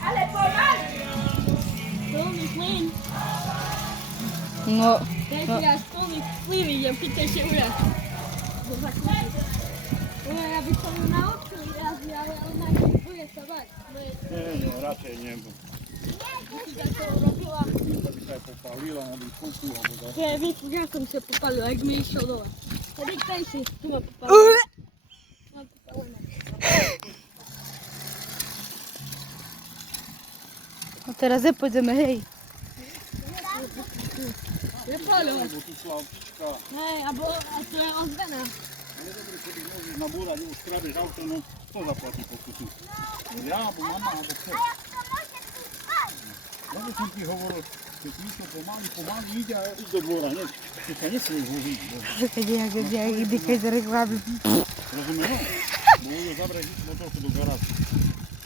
Ale powoli! No, Teraz słowik płynie, ja pytaj się uraz. Bo zakładnie. Ja wyciągnę na oczy i raz, ale ona nie próbuje wstawać. Nie, raczej nie, bo Ja to robiła. to by się popaliła na tym kuku, albo tak. Nie, wiesz, jaką się popaliła, jak mi się doła. Wtedy tutaj się tu ma popaliła. Ma popalone. a teraz ja pójdziemy, hej. Nie palą. Bo tu Sławczyczka. Hej, a to jest ozwena. Ale dobry, kiedy możesz na bura, już krabiesz auto, no kto zapłaci po kuku? Ja, bo mama, albo kto? No bo som ti hovoril, keď Mišo pomaly ide a ísť do dvora, nie? Ty sa nesmieš vôžiť. Jak dychaj za reklamy. Rozumieš? Bo budú zabrať motorku do garážu.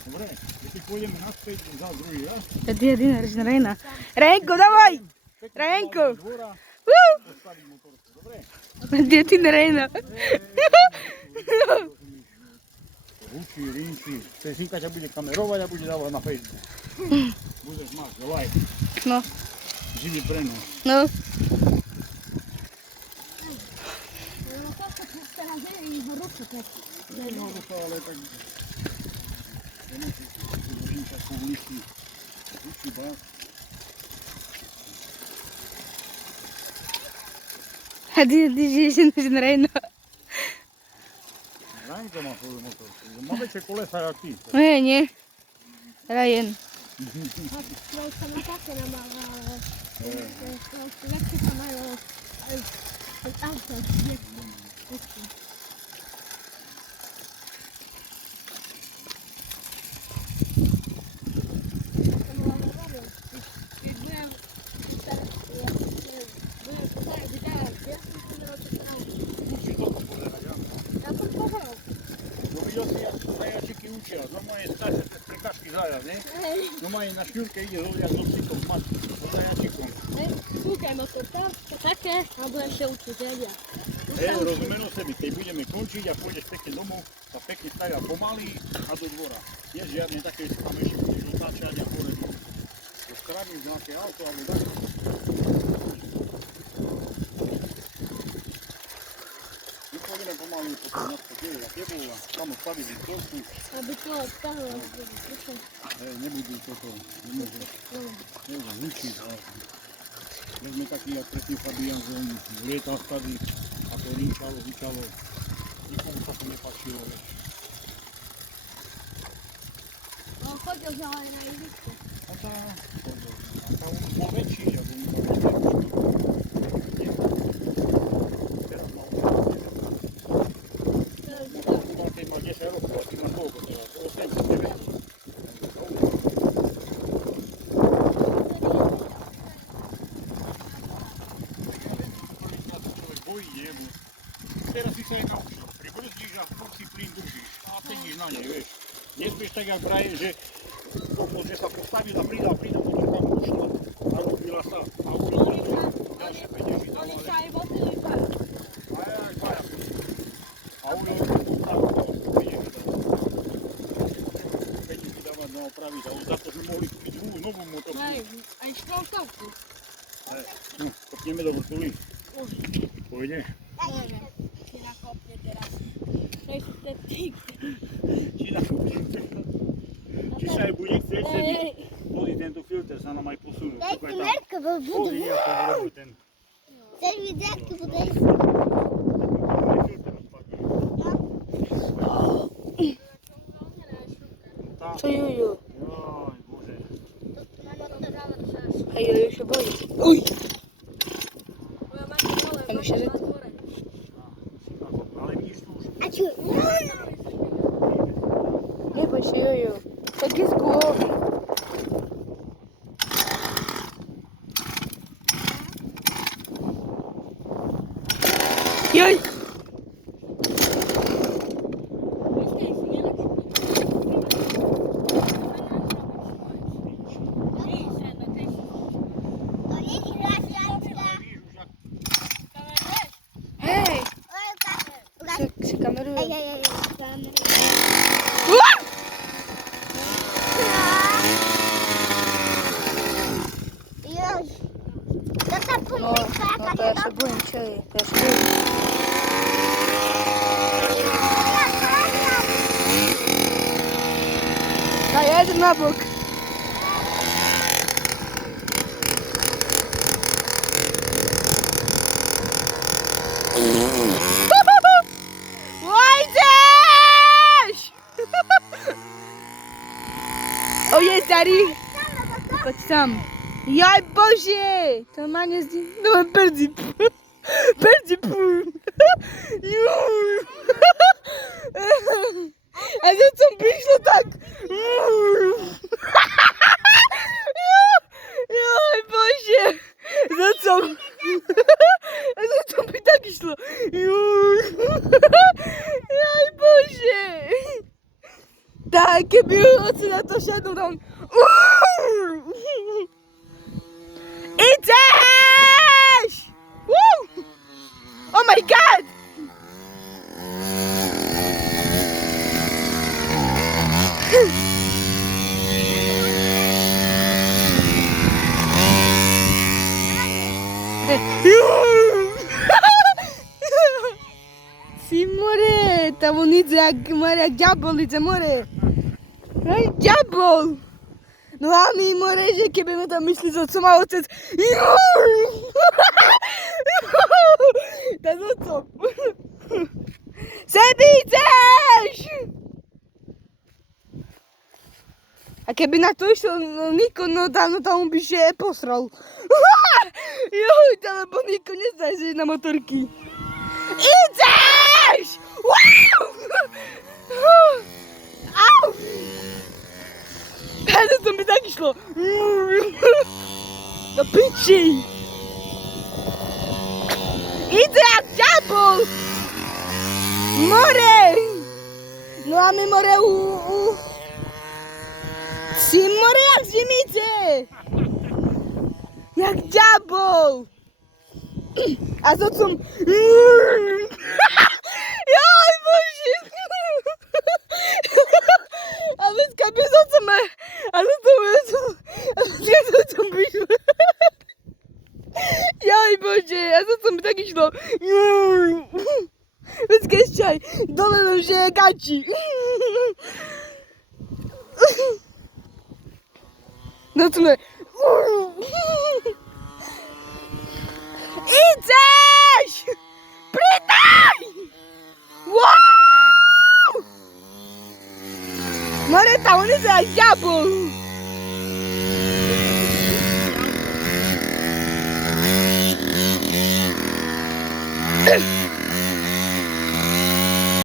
Dobre? Keď pôjdeme naspäť za druhý raz, Ty jedyna Rejna. Rejnko, dawaj! Rejnko! do dvora, postaviť motorku. Dobre? Ty jedyna Rejna. Ručí, rinčí. Cezinka ťa bude kamerovať a bude dávať na Facebook. Budeš mať like. No, Živý prenos. no. No to teraz i horúco tak. No, to ale tak... Rinča sú liší. Ručí bác. A ty jedyna Rejna. Ránko má svoju motorku. Má väčšie kolesa jak ty. No nie. Ryan. Ja już tam na takie namawała. Jak się to mają? Auto, No videl si, jak zajačiky učia. Normálne stále cez prekažky zajac, ne? Normálne na šňúrke ide jak so psíkom v matku. So zajačikom. Słuchaj, no to takie, a budem się uczyć, jak ja. Rozumeno sebi, keď budeme končiť a pôjdeš pekne domov, sa pekne stavia pomaly a do dvora. Nie žiadne také, že tam ešte budeš otáčať a hore do skrabíš nejaké auto alebo tak. My pôjdeme pomaly potom na to a tebou a tam odstaviť motorku. Aby to odstalo. Nebudú toto, nemôže zničiť. My sme takí, jak predtým Fabian, že on lietal tady a to rinčalo, vyčalo. Nikomu sa to nepáčilo, vieš. No chodil, že ale na ihrisku. A tá už bol väčší, ako on bol väčší. Teraz mal 10. Keď mal 10 rokov, a ty máš koľko teraz? 8, 9. Teraz si sa aj naučil. Pribrzdíš a furt si plyn držíš a sedíš na nej, vieš. Nesmieš tak, jak braje, že sa postavil a pridal motorka mu ušla a robila sa a urobila to ďalšie penieži dal, Oni ale... sa aj vozili tak. Aj, dvaja. A urobila to tak, penieži dal. Penieži dávať na opraviť, ale za to, že mohli kúpiť novú motorku. Aj školtovku. No, kopneme do vrtuly. Pôjde? Neviem, či nakopne teraz. To je ten tyk. Či sa aj bude chcieť sebi. Pozri, tento filter sa nám aj posunul. Dajte Merko, bo Pozri, budu. ja to urobil ten. Chceš vidieť, ako to je? Filter odpadne. Tak. Co Juju? Joj, Bože. A Juju się boi. Uj! Moja matka dole, Ja myślę, że... Ale vidíš tu už. A čo? Nie bój się Juju. Tak jest głowy. Joj! To nie jest raczka. Hej! Oj, Się kameruje. kameruje. Ej. Ua! Już. To ta No, pomyślka no jaka to ja się niedobra. boję cię, to ja się boję. A jeden na bok. Łajdziesz! O jest, Dari! Chodź tam. Jaj Boże! To ma nie zdjęcie. No, bardzo. Bardzo pół. A za co myślę tak? Jaj Boże! Za co? A za co by tak szło? Jaj Boże! Takie było, co na to siadł tam. Idziesz! Woo! Oh my god! Simore, tam idzie jak diabol idzie, more. Ej, diabol! No a mi more, że kiedy my tam myśli, że co ma ojciec. To za co? Zabidzesz! A kiedy na to išlo, no niko, no tam by się posrał. Joj, ale bo niko nie zdaje na motorki. Idziesz! Wow! Au! Ale to by tak szło. No pyci! Idę jak diabol! More! No a my more Si more jak zimice! Jak diabol! A co są... Jaj, Boże! A więc kapie za co my... Ale to my... A co byśmy... Jaj, Boże! A za co my taki szło? Więc kiedyś dole nam się gaci. No co my... Idziesz! Pytaj! Wow! Mareta, on jest jak diabol!